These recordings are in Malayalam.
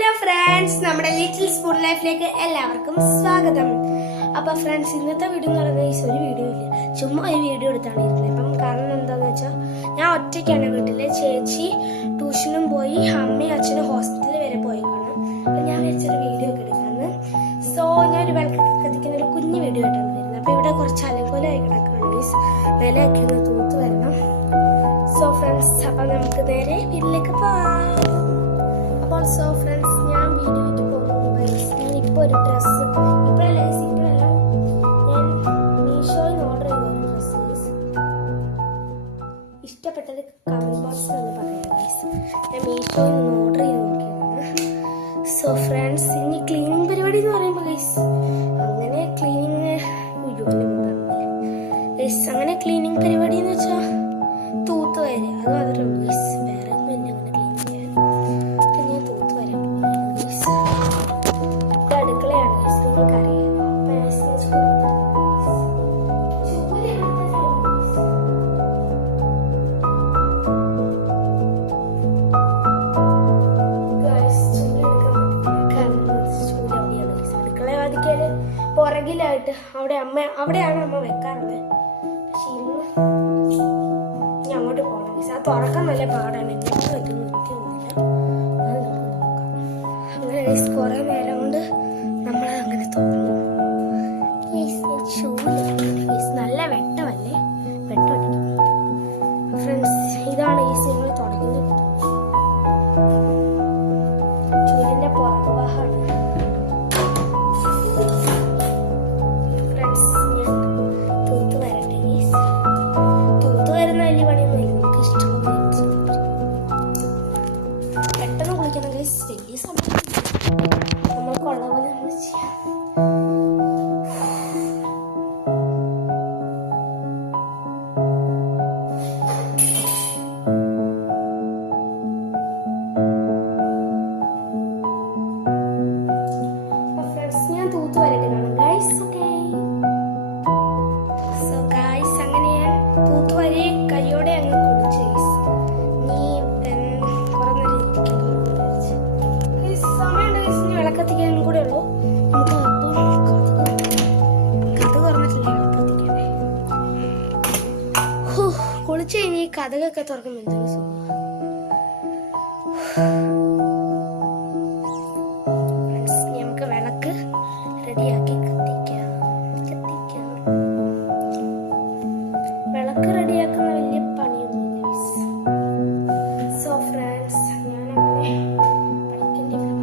ഹലോ ഫ്രണ്ട്സ്, നമ്മുടെ ലിറ്റിൽ സ്പൂൺ ലൈഫിലേക്ക് എല്ലാവർക്കും സ്വാഗതം. അപ്പോൾ ഫ്രണ്ട്സ്, ഇന്നത്തെ വീഡിയോ എന്ന് പറയുന്നത് ഒരു വീഡിയോ ഇല്ല, ചുമ്മാ ഒരു വീഡിയോ എടുത്താണ് ഇരുന്നത്. അപ്പം കാരണം എന്താണെന്ന് വെച്ചാൽ ഞാൻ ഒറ്റയ്ക്കാണ് വീട്ടിൽ. ചേച്ചി ട്യൂഷനും പോയി, അമ്മയും അച്ഛനും ഹോസ്പിറ്റലിൽ വരെ പോയിക്കാണ്. അപ്പം ഞാൻ വെച്ചൊരു വീഡിയോ ഒക്കെ എടുക്കാമെന്ന്. സോ ഞാൻ ഒരു വിളക്ക് കത്തിക്കുന്ന ഒരു കുഞ്ഞു വീഡിയോ ആയിട്ടാണ് വരുന്നത്. അപ്പോൾ ഇവിടെ കുറച്ച് അലങ്കോലമായി കിടക്കുകയാണ് ഗൈസ്. വിലയൊക്കെ ഒന്ന് തൂത്ത് വരണം. സോ ഫ്രണ്ട്സ്, അപ്പം നമുക്ക് നേരെ വീട്ടിലേക്ക് പോകാം. അപ്പോൾ സോ ഫ്രണ്ട്സ്, ഞാൻ വീഡിയോ ഇട്ട് പോകുന്നു ഗൈസ്. ഞാനിപ്പോൾ ഒരു ഡ്രസ്സ് ഇപ്പോഴല്ല ഞാൻ മീഷോയിൽ ഓർഡർ ചെയ്ത ഒരു ഡ്രസ്സ് ഗൈസ്. ഇഷ്ടപ്പെട്ടത് കമന്റ് ബോക്സിൽ ഒന്ന് പറയാം ഗൈസ്. ഞാൻ മീഷോയിൽ നിന്ന് ഓർഡർ ചെയ്ത് നോക്കിയതാണ്. സോ ഫ്രണ്ട്സ്, ഇനി ക്ലീനിങ് പരിപാടി എന്ന് പറയുമ്പോൾ ഗൈസ് അങ്ങനെ ക്ലീനിങ് ഗൈസ് അങ്ങനെ ക്ലീനിങ് പരിപാടി എന്ന് വെച്ചാൽ തൂത്ത് വരെ അത് മാത്രമേ ഉള്ളൂ ഗൈസ്. വേറെ ഒന്നും എന്നെ അങ്ങനെ ക്ലീൻ ചെയ്യാൻ. ഞാൻ തൂത്ത് വരാൻ പോകാനാണ് ഗൈസ്. ഇത് അടുക്കളയാണ് ഗൈസ്, നിങ്ങൾക്കറിയാം. പുറകിലായിട്ട് അവിടെയാണ് അമ്മ വെക്കാറുള്ളത്. പക്ഷെ ഇന്ന് ഞാൻ അങ്ങോട്ട് പോകണം ഗൈസ്. അത് തുറക്കാൻ നല്ല പാടാണ്. എന്തൊക്കെ വെക്കുന്നു എനിക്കൊന്നുമില്ല. അത് നമുക്ക് നോക്കാം. അങ്ങനെ ഗൈസ് കുറേ നേരം കൊണ്ട് നമ്മളത് അങ്ങനെ തുറന്നു ഗൈസ്. നല്ല വെട്ടമല്ലേ, വെട്ടമടിക്കും ഫ്രണ്ട്സ്. ഇതാണ് ഗൈസ് നിങ്ങൾ തുടങ്ങുന്നത്. ചൂലിന്റെ പുറകു ഭാഗമാണ് ഫ്രണ്ട്സ്. ഞാൻ തൂത്ത് വരട്ടെ ഗൈസ്. തൂത്ത് വരുന്ന വലിയ പണിയൊന്നും ഇല്ല, നമുക്ക് ഇഷ്ടമുള്ള പെട്ടെന്ന് കുളിക്കണം ഗൈസ്. വലിയ സമയം നമ്മൾക്കുള്ള പോലെ നമ്മൾ ചെയ്യാം. ഞാൻ തൂത്ത് വരട്ടെ കാണാം ഗൈസ്. ഓക്കെ. സോ ഗൈസ്, അങ്ങനെ ഞാൻ തൂത്ത് വരെ കൈയോടെ അങ്ങ് കുളിച്ചു ഗൈസ്. നീ കുറെ നേരം ഇരിക്കുന്നു സമയമുണ്ട് ഗൈസ്. ഇനി വിളക്കത്തിക്കാനും കൂടെ ഉള്ളൂ നമുക്ക്. അപ്പം കഥ തുറന്നിട്ടില്ല, വിളക്കത്തിക്കണേ. കുളിച്ചു കഴിഞ്ഞ് ഈ കഥകൊക്കെ തുറക്കുമ്പോൾ എന്തൊരു സുഖം. നമുക്ക് വിളക്ക് റെഡിയാക്കി കത്തിക്കാം. വിളക്ക് റെഡിയാക്കുന്ന വലിയ പണിയൊന്നുമില്ല. സോ ഫ്രണ്ട്സ്, ഞാൻ അങ്ങനെ പഠിക്കേണ്ടി വരും.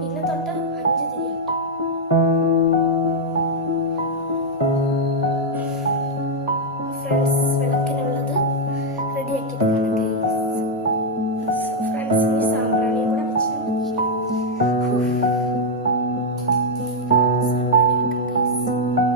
പിന്നെ തൊട്ട് 5 തിരി ഫ്രണ്ട്സ്. വിളക്കിനുള്ളത് റെഡിയാക്കിയിട്ട് കാണാം ഗൈസ്. ഫ്രണ്ട്സ്, ഈ സാമ്പ്രാണിയും കൂടെ വെച്ചാൽ മതി. സാമ്പ്രാണി വെക്കാം ഗൈസ്.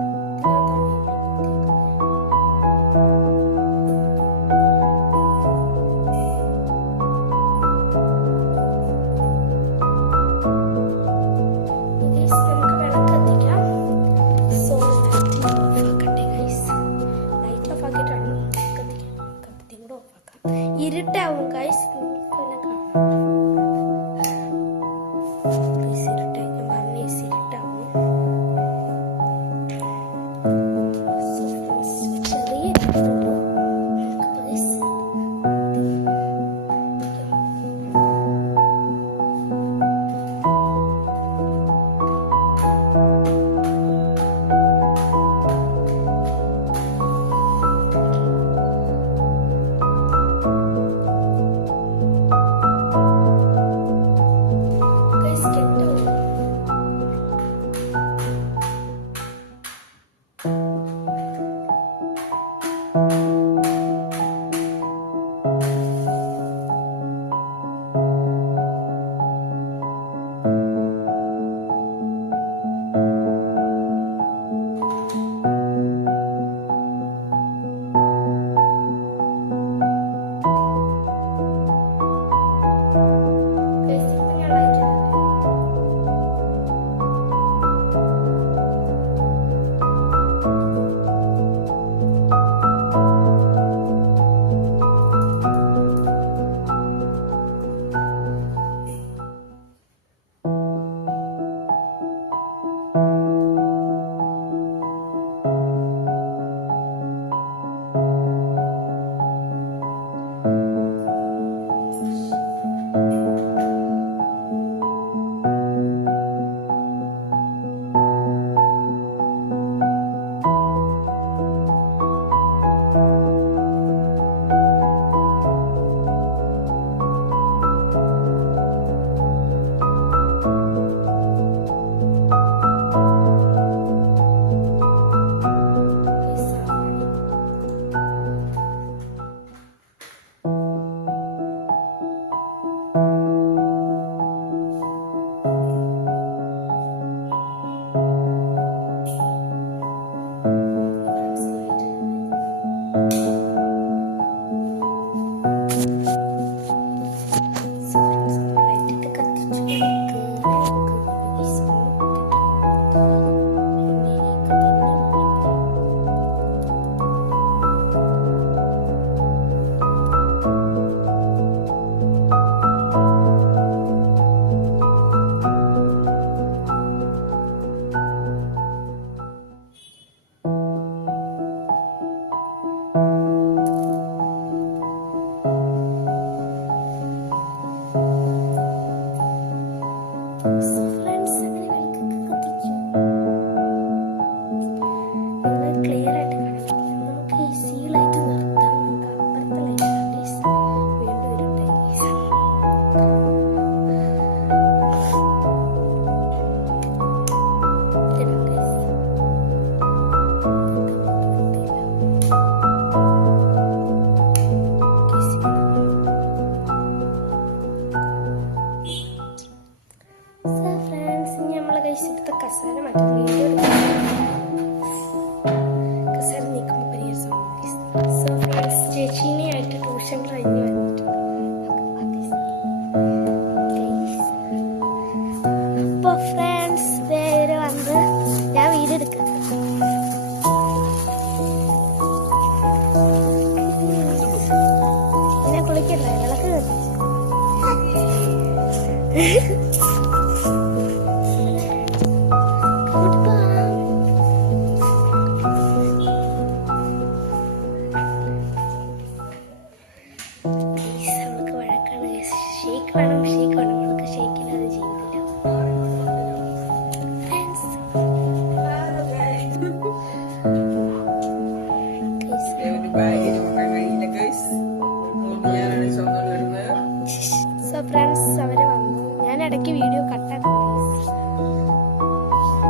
ഇടയ്ക്ക് വീഡിയോ കട്ടാക്കും.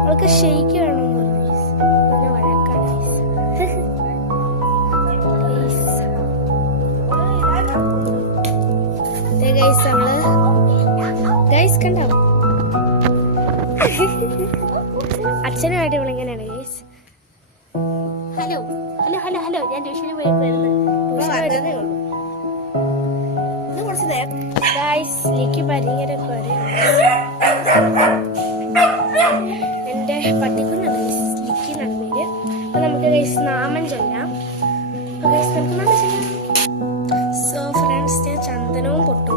അവൾക്ക് ഷെയ്ക്ക് വേണമെന്ന് പറഞ്ഞു. വഴക്കാണ് ഗൈസ് കണ്ടോ അച്ഛനുമായിട്ട് ഇവളിങ്ങനെയാണ് guys. Hello hello hello hello ഞാൻ ട്യൂഷന് പോയി വരുന്നത് ഗൈസ് ഭയങ്കര എന്റെ പട്ടിക്കുന്നാണ് ലിക്കി എന്നാണ് പേര്. അപ്പൊ നമുക്ക് ഗൈസ് നാമം ചൊല്ലാം. സോ ഫ്രണ്ട്സ് ഞാൻ ചന്ദനവും പൊട്ടും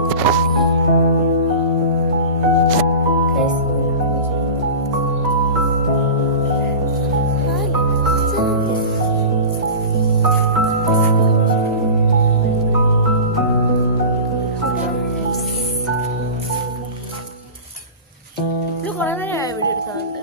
കുറെ നേരം വീഡിയോ എടുക്കാറുണ്ട്.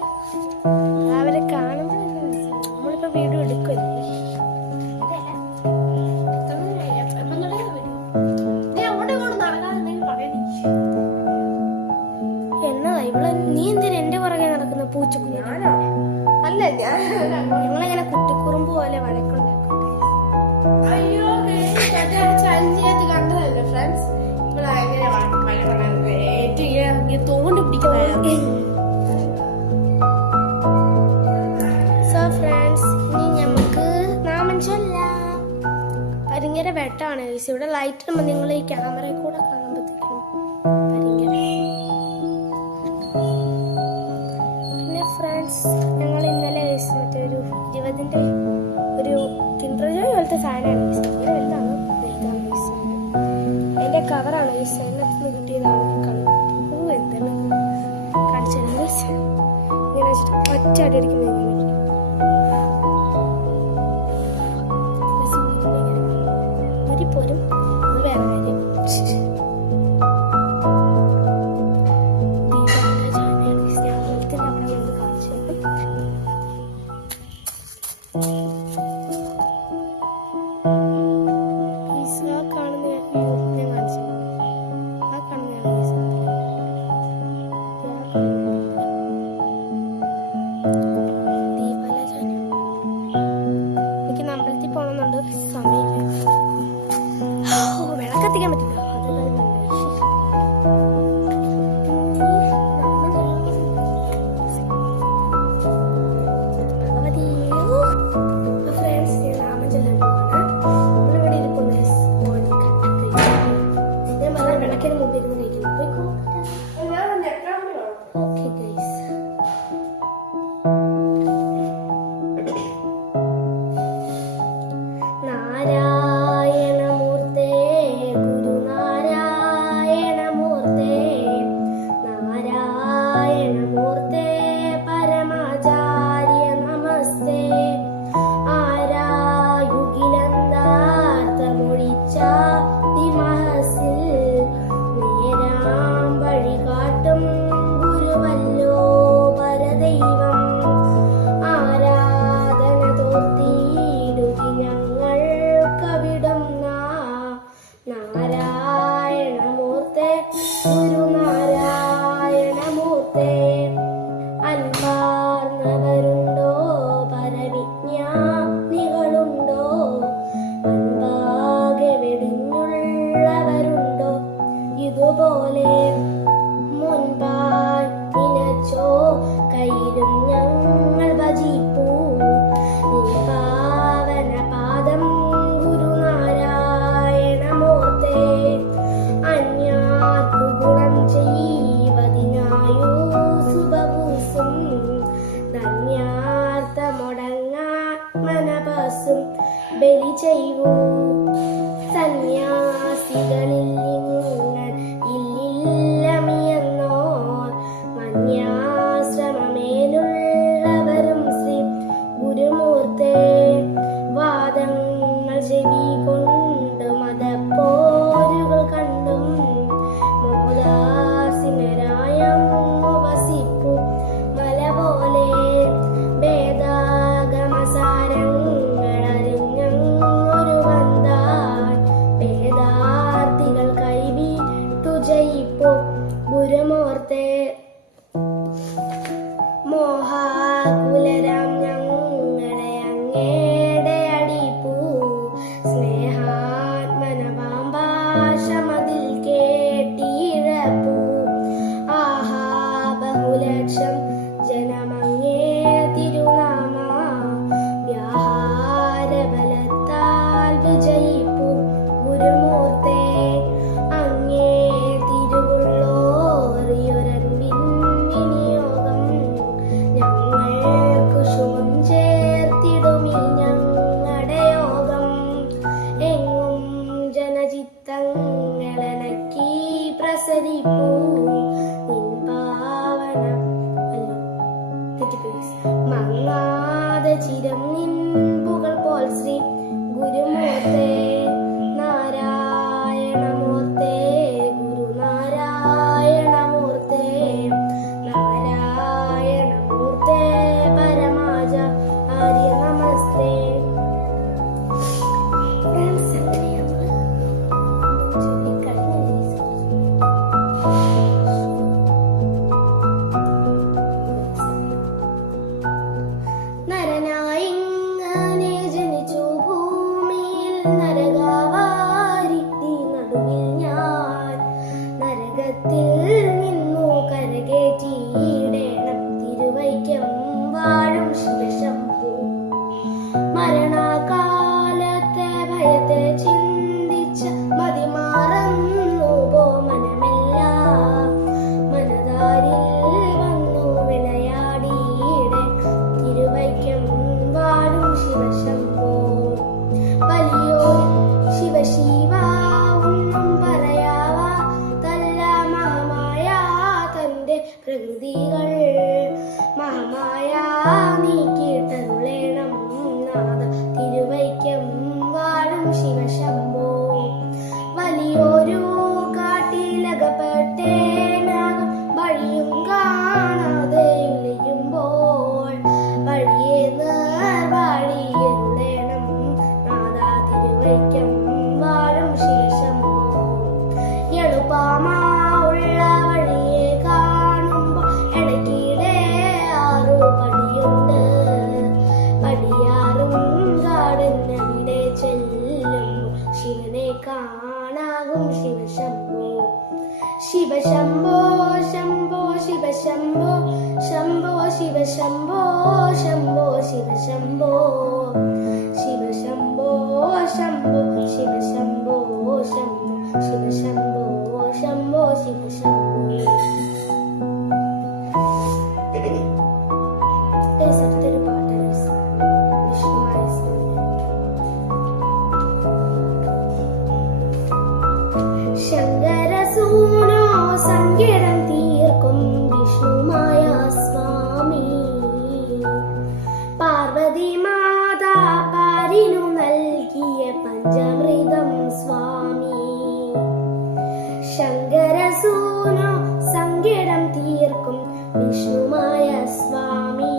ഞങ്ങളിങ്ങനെ കുട്ടിക്കുറുമ്പ് പോലെ വഴക്കുണ്ടാക്കും. അയ്യോ ചലഞ്ചിനകത്ത് കണ്ടതല്ലേ ഫ്രണ്ട്സ്, ഇവിടെ എങ്ങനെ തോണ്ടി പിടിക്കുന്നതായിരുന്നു. സോ ഫ്രണ്ട്സ്, ഇനി നമുക്ക് നാമം ചൊല്ലാം. ഭയങ്കര വെട്ടമാണ് ഗൈസ്. ഇവിടെ ലൈറ്റ് ഇടുമ്പോൾ നിങ്ങൾ ഈ ക്യാമറയിൽ കൂടെ കാണുമ്പോഴത്തേക്കും ഭയങ്കര. പിന്നെ ഫ്രണ്ട്സ്, ഞങ്ങൾ ഇന്നലെ ഗൈസ് മറ്റേ ഒരു 20ന്റെ ഒരു കിൻഡർ ജോയ് പോലത്തെ സാധനമാണ് ഗൈസ്. അങ്ങനെ വലുതാണ് ഗൈസ്. അതിന്റെ കവറാണ് ഗൈസ്. അതിനകത്ത് നിന്ന് കിട്ടിയതാണ്. എന്താണ് കാണിച്ചത് ഗൈസ്. ഇങ്ങനെ വെച്ചിട്ട് ഒറ്റ അടി അടിക്കുന്നത് പോലും അത് വേറെ കാര്യം. ദീപാവലത്തിന്റെ അവിടെ നിന്ന് കാണിച്ചു കാണുന്ന ഞാൻ കാണിച്ചു. ആ കാണുന്നതാണ് ദീപാവലി. എനിക്ക് അമ്പലത്തിൽ പോകണമെന്നുണ്ട്, സമയമില്ല. വിളക്കത്തിക്കാൻ പറ്റില്ല. വിളക്കിന് മുമ്പിൽ ഇരുന്ന് കഴിക്കുന്നു. Okay guys. നാരായണമൂർത്തേ ഗുരുനാരായണമൂർത്തേ, നാരായണമൂർത്തേ പരമാചാര്യ നമസ്തേ. ആരായുഗിനന്ദാർത്ഥമൊഴിച്ച തിമഹസിൽ നേരാം വഴി കാട്ടും ഗുരുവല്ലോ പരദൈവം. ആരാധന തോർത്തിടുകി ഞങ്ങൾ കവിടുന്ന നാരായണമൂർത്തേ ഗുരുനാരായണമൂർത്തേ. അൻപാർന്നവരുണ്ടോ പരവിജ്ഞാനികളുണ്ടോ, അൻപാകെ വെടിഞ്ഞുള്ളവരുണ്ടോ ഇതുപോലെ മുൻപായി നിനച്ചോ കയ്യിലും ഞങ്ങൾ ഭജിപ്പൂ നീ പാവന പാദം ഗുരുനാരായണമൂർത്തേ. അന്യാർക്കു ഗുണം ചെയ്വതിനായു സുബഭൂസും ധന്യാർത്ഥമൊടങ്ങാത്മനപസും ബലി ചെയ്വൂ. സന്യാസികളിൽ ഇല്ലില്ലമിയെന്നോർ മന്യാശ്രമമേലുള്ളവരും ശ്രീ ഗുരുമൂർത്തേ. വാദങ്ങൾ ചെവി കൊണ്ട് മതപ്പോരുകൾ കണ്ടും മോദാസിനരായ വസിപ്പു മല പോലെ. വേദാഗമസാരങ്ങളറിഞ്ഞൊരു വന്താൻ വേദാർത്ഥികൾ കൈവിട്ടു ജയിപ്പു ഗുരുമൂർത്തേ. മോഹാകുലരാം ഞങ്ങളെ അങ്ങേടെ അടിപ്പൂ സ്നേഹാത്മനവാം ഭാഷമതിൽ കേട്ടിഴപ്പൂ. ആഹാ ബഹുലക്ഷം ജനമങ്ങേ തിരുനാമ വ്യാഹാരബലത്താൽ വിജയിപ്പൂ ഗുരുമൂർത്തേ. അങ്ങേ തിരുവുള്ളോറിയൊരൻപിൻ വിനിയോഗം ഞങ്ങൾക്ക് ശുഭം ചേർത്തിടുമീ ഞങ്ങളുടെ യോഗം. എങ്ങും ജനചിത്തങ്ങളനക്കി പ്രസരിപ്പൂ നിൻ പാവന മങ്ങാതെ ചിരം നിൻ പുകൾ പോൽ ശ്രീ ഗുരുമൂർത്തേ. നാരായണമൂർത്തേ ഗുരുനാരായണമൂർത്തേ, നാരായണമൂർത്തേ പരമാചാര്യ നമസ്തേ. നരനായി ശിവ ശംഭോ ശംഭോ ശിവ ശംഭോ ശംഭോ ശിവ ശംഭോ ശംഭോ ശിവ ശംഭോ ശിവ ശംഭോ ശംഭോ ശിവ ശംഭോ ശംഭോ ശിവ ശംഭോ ശംഭോ ശിവ ശംഭോ. അടുത്തൊരു പാട്ടാണ് വിഷ്ണുവായ ശങ്കരസൂനോ സങ്കടം തീർക്കും വിഷ്ണുമായ സ്വാമി. പാർവതി മാതാ പാരിനു നൽകിയ പഞ്ചാമൃതം സ്വാമി. ശങ്കരസൂനോ സങ്കടം തീർക്കും വിഷ്ണുമായ സ്വാമി.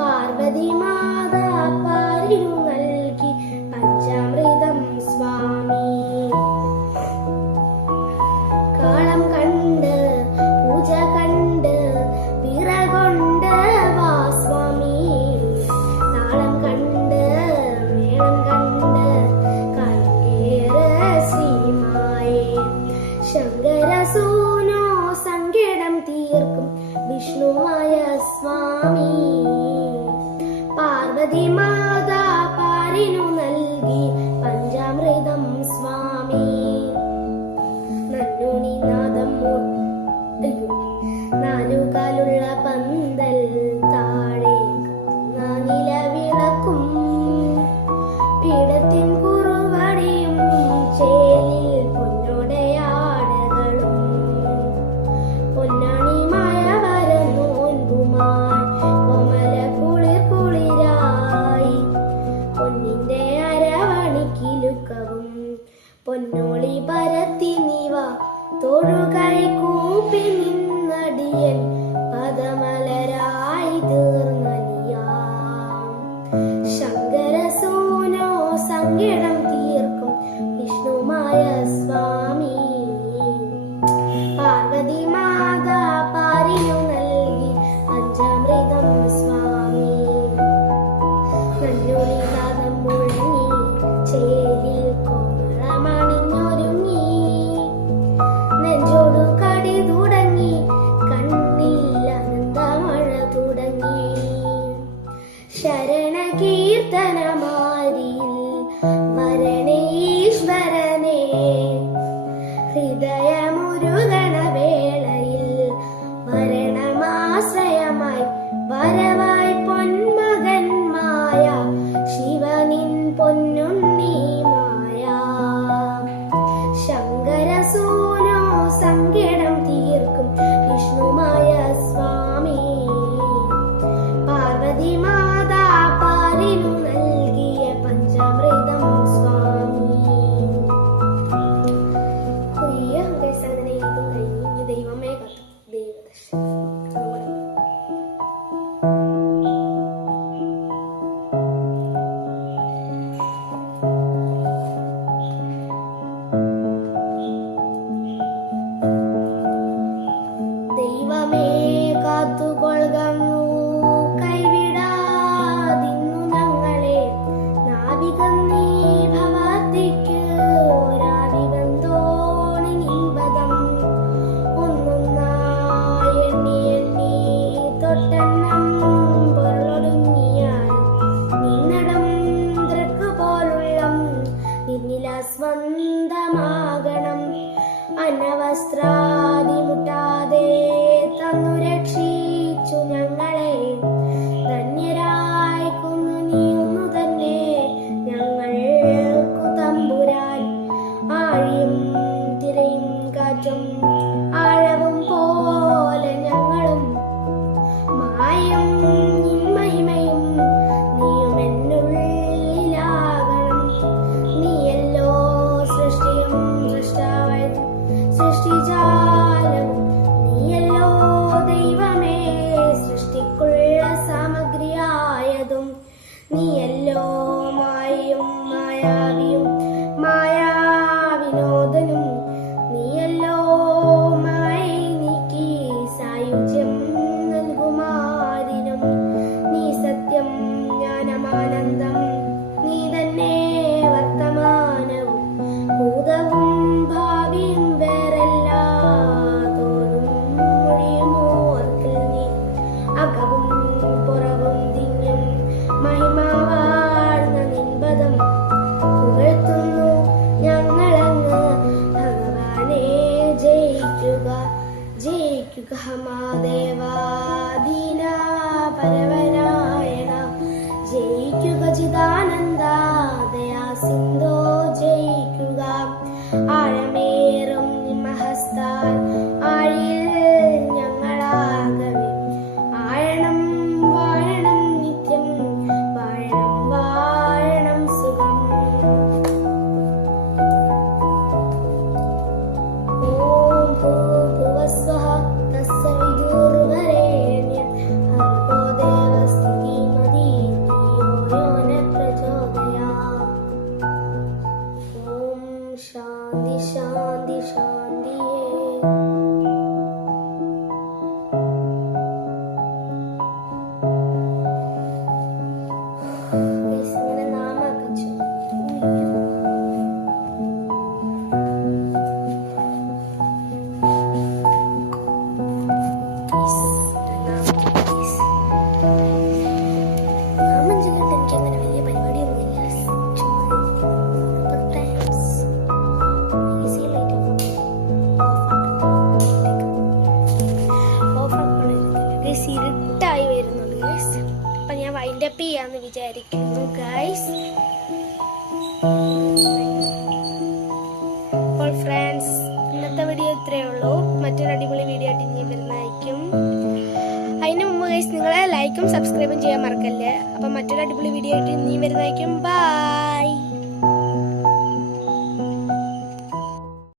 പാർവതി മാതാ പാരിനു നൽകി പഞ്ചാമൃതം സ്വാമി. കാളം കണ്ട് പൂജ കണ്ട് പിറകൊണ്ട് വാ സ്വാമി. താളം കണ്ട് മേളം കണ്ട് കളക്കേറെ ശ്രീമായേ. ശങ്കരസൂനോ സങ്കടം തീർക്കും വിഷ്ണുമായ സ്വാമി. പാർവതി മാതാ പാരിനു നൽകി പഞ്ചാമൃതം സ്വാമി. നല്ലുണിനാദം നാലുകാലുള്ള പന്തൽ താഴെ നിലവിളക്കും പീഠത്തിൻ കുറുവടിയും ചേലിൽ പൊന്നോടയാടകളും പൊന്നാണിമായ വരനോൻപുമായി കോമല കുളിർ കുളിരായി പൊന്നിന്റെ അരവണിക്കിലുക്കവും പൊന്നോളി പരത്തി നീവ തൊഴുകൈ കൂപ്പി നിന്നടിയൻ പദമലരായി തീർന്നലിയാം. ശങ്കരസൂനോ സങ്കടം തീർക്കും വിഷ്ണുമായ സ്വാമി. പാർവതി മാതാ പാരിനു നൽകി പഞ്ചാമൃതം സ്വാമി. നല്ലൊളിനാദം മുഴങ്ങി ചേലിൽ കോമളമണിഞ്ഞൊരുങ്ങി നെഞ്ചോടു കടി തുടങ്ങി കണ്ണിൽ അനന്തമഴ തുടങ്ങി. ശരണ കീർത്തനമാരിയിൽ വരണേ ഈശ്വരനെ. ഹൃദയമുരുകണ വേളയിൽ വരണമാശ്രയമായി വരവായി പൊന്മകൻ മായ ശിവനിൻ പൊന്നുണ്ണി മായ. ശങ്കരസൂനോ സങ്കടം തീർക്കും വിഷ്ണുമായ സ്വാമി. പാർവതി മാതാ പാരിനു നൽകിയ പഞ്ചാമൃതം സ്വാമി. അങ്ങനെ ഇതും കഴിഞ്ഞ് ദൈവമേ കഥ ദൈവദർശനം. ദൈവമേ കാത്തുകൊള്ളുന്നു കൈവിടാതിന്നു ഞങ്ങളെ. നാവികം നീ ഭവാത്തിക്ക് ഒരാവി വന്തോണി നിൻപദം. ഒന്നൊന്നായി എണ്ണി എണ്ണി തൊട്ടെണ്ണം പൊരുളൊടുങ്ങിയാൽ നിന്നടം ദൃക്ക് പോലുള്ളം നിന്നില സ്വന്തമാകണം. അന്നവസ്ത്രാദി മുട്ടാതെ തന്നു രക്ഷിച്ചു ഞങ്ങളെ. ധന്യരായി കൊന്നു നീയൊന്നു തന്നെ ഞങ്ങൾക്കു തമ്പുരാൻ. ആഴിയും തിരയും കാറ്റും ആഴവും പോലെ ഞങ്ങളും മായം മഹിമയും നീയും എന്നുള്ളിലാകണം. നീയല്ലോ സൃഷ്ടിയും സൃഷ്ടാവായി സൃഷ്ടിജാലവും നീയല്ലോ ദൈവമേ സൃഷ്ടിക്കുള്ള സാമഗ്രിയായതും. നീയല്ലോ മായയും മായാവിയും മായാവിനോദനും. നീയല്ലോ മായ നീക്കി സായുജ്യം നൽകുമാതിനും. നീ സത്യം ജ്ഞാനമാനന്ദം നീ തന്നെ വർത്തമാനവും ഭൂതവും ഭാവിയും വേറെല്ലാം ഇഷ്ടപ്പെട്ടാന്ന് വിചാരിക്കുന്നു ഗൈസ്. അപ്പോൾ ഫ്രണ്ട്സ്, ഇന്നത്തെ വീഡിയോ ഇത്രയേ ഉള്ളൂ. മറ്റൊരു അടിപൊളി വീഡിയോ ആയിട്ട് ഇനിയും വരുന്നതായിരിക്കും. അതിന് മുമ്പ് ഗൈസ് നിങ്ങളെ ലൈക്കും സബ്സ്ക്രൈബും ചെയ്യാൻ മറക്കല്ലേ. അപ്പം മറ്റൊരു അടിപൊളി വീഡിയോ ആയിട്ട് ഇനിയും വരുന്നതായിരിക്കും. ബൈ.